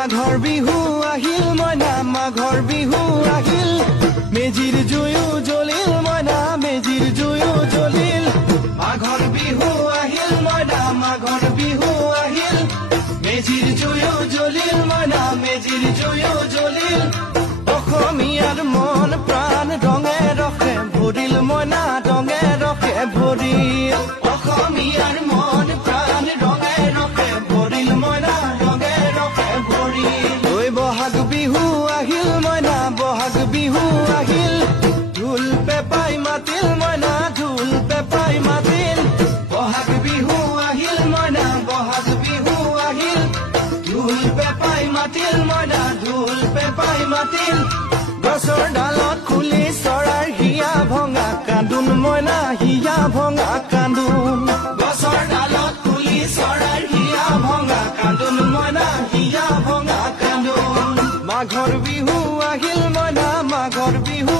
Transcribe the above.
মাঘৰ বিহু আহিল মইনা মাঘৰ বিহু আহিল মেজিৰ জুয়ো জ্বলিল মইনা মেজিৰ জুয়ো জ্বলিল মাঘৰ বিহু আহিল মইনা মাঘৰ বিহু আহিল মেজিৰ জুয়ো জ্বলিল মইনা মেজিৰ জুয়ো জ্বলিল অসমীয়াৰ মন প্ৰাণ ৰঙে ৰখে ভৰিল মইনা ৰঙে ৰখে ভৰিল অসমীয়াৰ মন প্ৰাণ ৰঙে ৰখে ভৰিল মইনা ৰঙে ৰখে ভৰিল ঐ বহাগ বিহু আহিল মইনা বহাগ বিহু আহিল ঢোল পেপাই মাতিল মইনা ঢোল পেপাই মাতিল বহাগ বিহু আহিল মইনা বহাগ বিহু আহিল ঢোল পেপাই মাতিল মইনা ঢোল পেপাই মাতিল গছৰ ডালত খুলি চৰাৰ হিয়া ভঙা কান্দোন মইনা হিয়া ভঙা কান্দোন গছৰ ডালত খুলি চৰাৰ হিয়া ভঙা কান্দোন মইনা হিয়া ভঙা কান্দোন মাঘৰ বিহু আহিল মইনা মাঘৰ বিহু